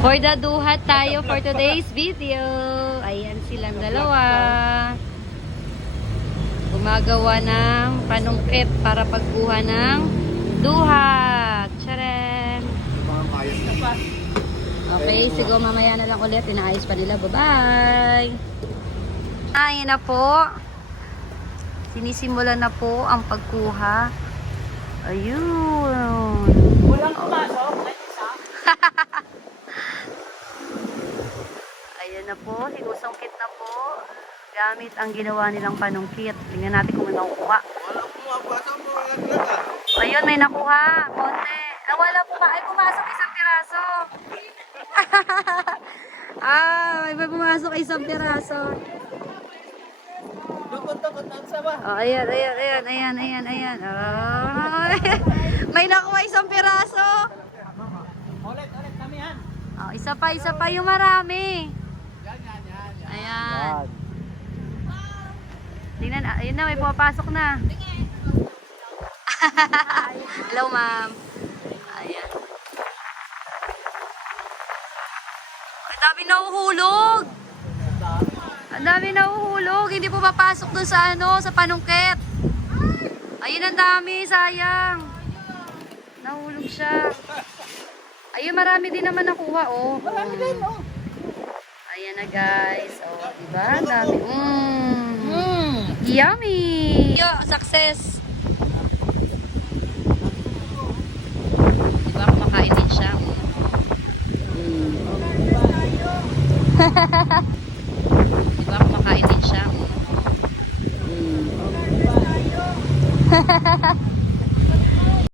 For the duhat tayo for today's video. Ayan silang dalawa. Gumagawa ng panungkit para pagkuha ng duhat. Tcharam! Okay, siguro mamaya na lang ulit. Inaayos pa nila. Bye-bye! Ayan na po. Sinisimulan na po ang pagkuha. Ayun. Walang pumasok. Ayan na po, sinusungkit na po. Gamit ang ginawa nilang panungkit. Tingnan natin kung may makukuha. Walang pumapasok. Walang laga. Ayun, may nakuha. Konti. Ah, wala po ba? Ay, pumasok isang piraso. May pumasok isang piraso. Dukot-dukot ang saba. Oh, ayan. Oh, may nakuha isang piraso. Ulit kami yan. Oh, isa pa yung marami. Yan. Ayan. Tingnan, ayun na, may pumapasok na. Hello, ma'am. Ayan. Ang dami nahuhulog. Ang dami nahuhulog. Hindi po papasok dun sa sa panungkit. Ayun, ang dami. Sayang. Nahulog siya. Ayun, marami din naman nakuha, oh. Marami din, oh. Ayan na, guys. Oh, diba? Ang dami. Yummy! Yo, success! Diba, kumakain din siya. Diba, kumakain din siya.